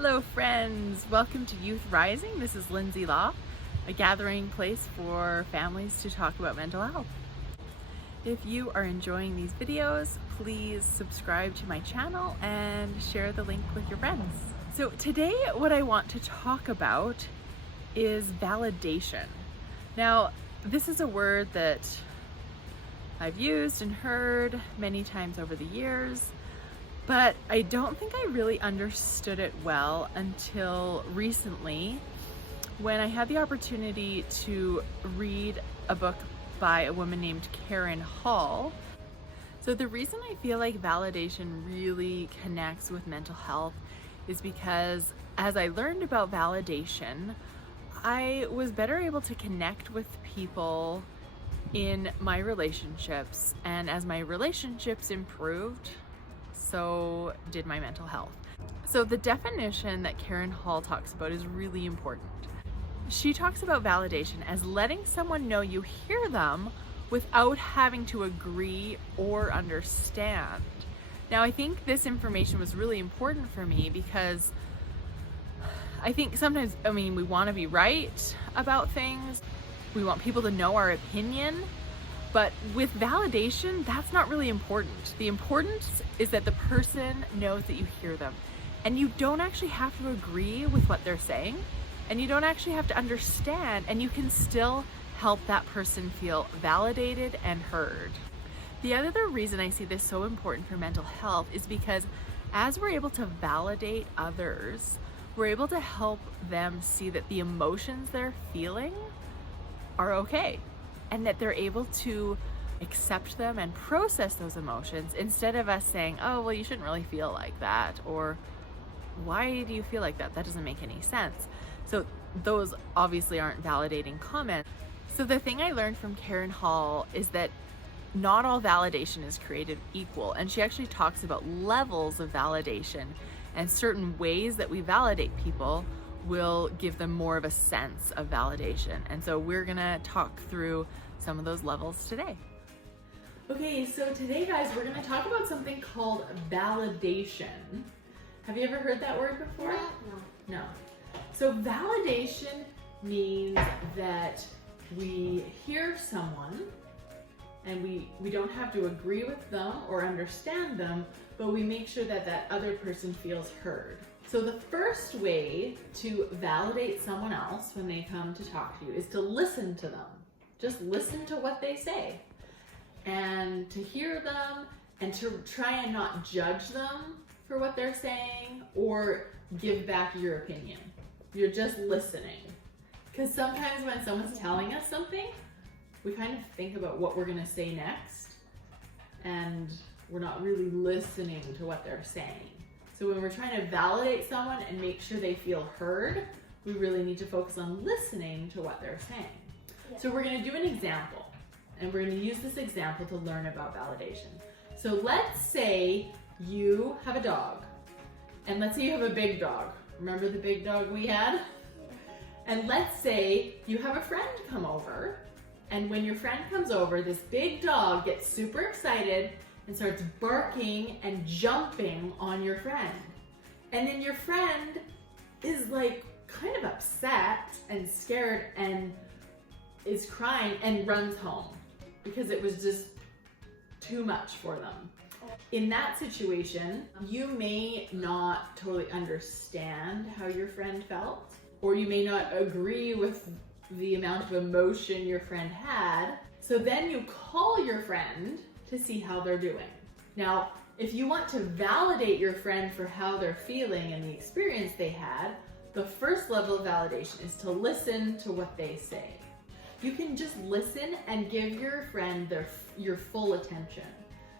Hello friends, welcome to Youth Rising. This is Lindsay Law, a gathering place for families to talk about mental health. If you are enjoying these videos, please subscribe to my channel and share the link with your friends. So today what I want to talk about is validation. Now, this is a word that I've used and heard many times over the years, but I don't think I really understood it well until recently when I had the opportunity to read a book by a woman named Karyn Hall. So the reason I feel like validation really connects with mental health is because as I learned about validation, I was better able to connect with people in my relationships, and as my relationships improved, so did my mental health. So the definition that Karyn Hall talks about is really important. She talks about validation as letting someone know you hear them without having to agree or understand. Now, I think this information was really important for me because I think sometimes, we want to be right about things. We want people to know our opinion. But with validation, that's not really important. The importance is that the person knows that you hear them. And you don't actually have to agree with what they're saying. And you don't actually have to understand. And you can still help that person feel validated and heard. The other reason I see this so important for mental health is because as we're able to validate others, we're able to help them see that the emotions they're feeling are okay, and that they're able to accept them and process those emotions instead of us saying, oh, well, you shouldn't really feel like that, or why do you feel like that? That doesn't make any sense. So those obviously aren't validating comments. So the thing I learned from Karyn Hall is that not all validation is created equal, and she actually talks about levels of validation, and certain ways that we validate people will give them more of a sense of validation. And so we're gonna talk through some of those levels today. Okay, so today, guys, we're gonna talk about something called validation. Have you ever heard that word before? No. So validation means that we hear someone and we don't have to agree with them or understand them, but we make sure that that other person feels heard. So the first way to validate someone else when they come to talk to you is to listen to them. Just listen to what they say and to hear them and to try and not judge them for what they're saying or give back your opinion. You're just listening. Because sometimes when someone's telling us something, we kind of think about what we're gonna say next, and we're not really listening to what they're saying. So when we're trying to validate someone and make sure they feel heard, we really need to focus on listening to what they're saying. Yeah. So we're gonna do an example, and we're gonna use this example to learn about validation. So let's say you have a dog, and let's say you have a big dog. Remember the big dog we had? And let's say you have a friend come over, and when your friend comes over, this big dog gets super excited and starts barking and jumping on your friend. And then your friend is like kind of upset and scared and is crying and runs home because it was just too much for them. In that situation, you may not totally understand how your friend felt, or you may not agree with the amount of emotion your friend had. So then you call your friend to see how they're doing. Now, if you want to validate your friend for how they're feeling and the experience they had, the first level of validation is to listen to what they say. You can just listen and give your friend your full attention.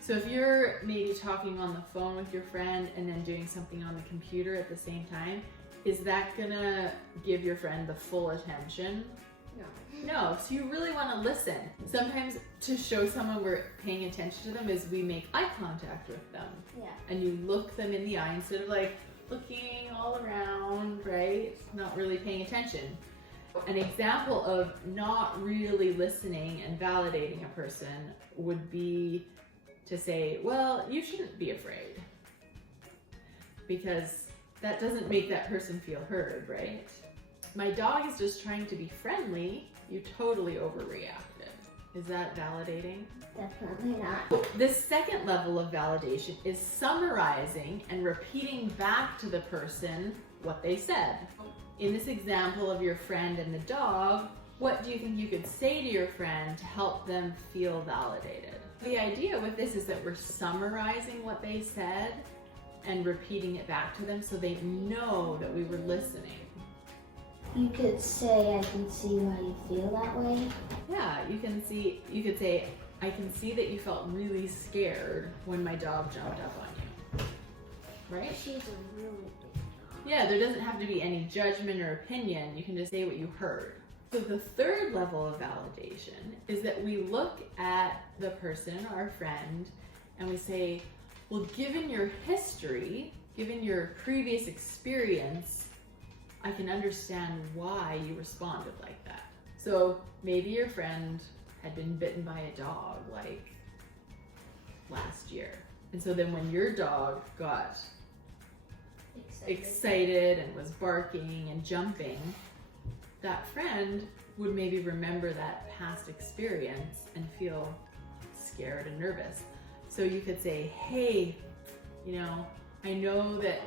So if you're maybe talking on the phone with your friend and then doing something on the computer at the same time, is that gonna give your friend the full attention? No, so you really want to listen. Sometimes to show someone we're paying attention to them is we make eye contact with them. Yeah. And you look them in the eye instead of like looking all around, right? Not really paying attention. An example of not really listening and validating a person would be to say, well, you shouldn't be afraid. Because that doesn't make that person feel heard, right? My dog is just trying to be friendly. You totally overreacted. Is that validating? Definitely not. The second level of validation is summarizing and repeating back to the person what they said. In this example of your friend and the dog, what do you think you could say to your friend to help them feel validated? The idea with this is that we're summarizing what they said and repeating it back to them so they know that we were listening. You could say, I can see why you feel that way. Yeah, you could say, I can see that you felt really scared when my dog jumped up on you. Right? She's a really big dog. Yeah, there doesn't have to be any judgment or opinion. You can just say what you heard. So the third level of validation is that we look at the person, our friend, and we say, well, given your history, given your previous experience, I can understand why you responded like that. So maybe your friend had been bitten by a dog like last year. And so then when your dog got excited and was barking and jumping, that friend would maybe remember that past experience and feel scared and nervous. So you could say, hey, I know that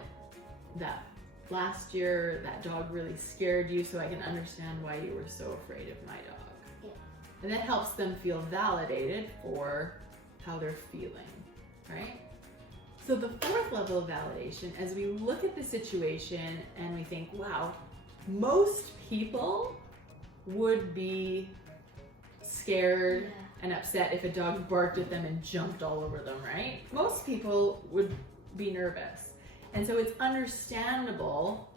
last year that dog really scared you, so I can understand why you were so afraid of my dog. Yeah. And that helps them feel validated for how they're feeling, right? So the fourth level of validation, as we look at the situation and we think, wow, most people would be scared and upset if a dog barked at them and jumped all over them, right? Most people would be nervous. And so it's understandable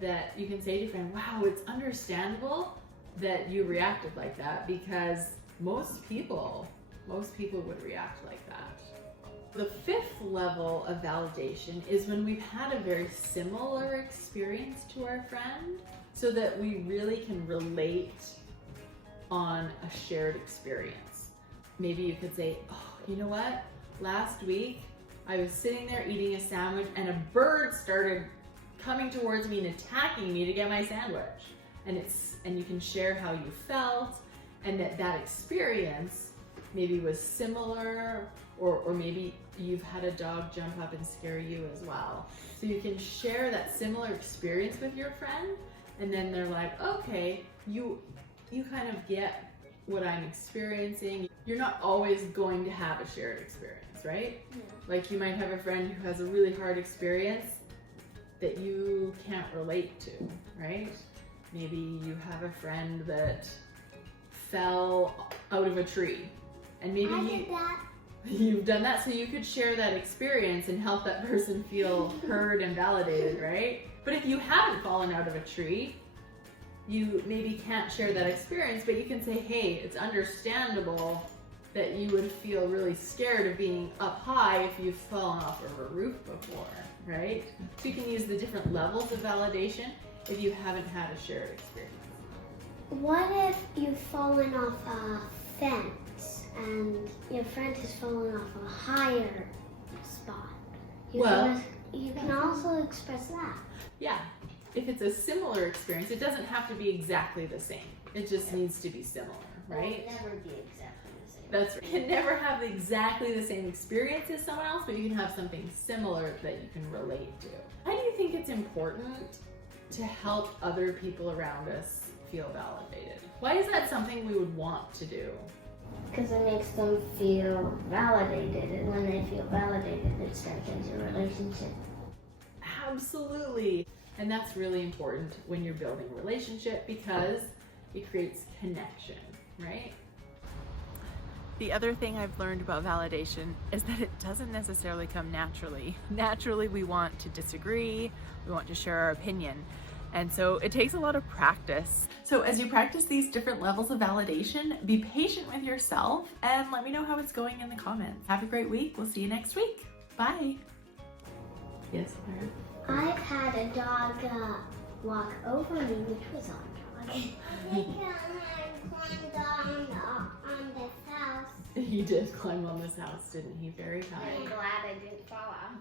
that you can say to your friend, wow, it's understandable that you reacted like that, because most people would react like that. The fifth level of validation is when we've had a very similar experience to our friend, so that we really can relate on a shared experience. Maybe you could say, oh, you know what? Last week, I was sitting there eating a sandwich and a bird started coming towards me and attacking me to get my sandwich. And you can share how you felt, and that experience maybe was similar, or maybe you've had a dog jump up and scare you as well. So you can share that similar experience with your friend, and then they're like, okay, you kind of get what I'm experiencing. You're not always going to have a shared experience, right? Yeah. Like you might have a friend who has a really hard experience that you can't relate to, right? Maybe you have a friend that fell out of a tree, and maybe you've done that, so you could share that experience and help that person feel heard and validated, right? But if you haven't fallen out of a tree, you maybe can't share that experience, but you can say, hey, it's understandable that you would feel really scared of being up high if you've fallen off of a roof before, right? So you can use the different levels of validation if you haven't had a shared experience. What if you've fallen off a fence and your friend has fallen off a higher spot? You can also express that. Yeah. If it's a similar experience, it doesn't have to be exactly the same. It just needs to be similar, right? It will never be exactly the same. That's right. You can never have exactly the same experience as someone else, but you can have something similar that you can relate to. Why do you think it's important to help other people around us feel validated? Why is that something we would want to do? Because it makes them feel validated, and when they feel validated, it strengthens your relationship. Absolutely. And that's really important when you're building a relationship, because it creates connection, right? The other thing I've learned about validation is that it doesn't necessarily come naturally. Naturally, we want to disagree, we want to share our opinion. And so it takes a lot of practice. So as you practice these different levels of validation, be patient with yourself and let me know how it's going in the comments. Have a great week. We'll see you next week. Bye. Yes, Claire? I've had a dog walk over me, which was our dog. He climbed on this house. He did climb on this house, didn't he? Very high. I'm glad I didn't fall off.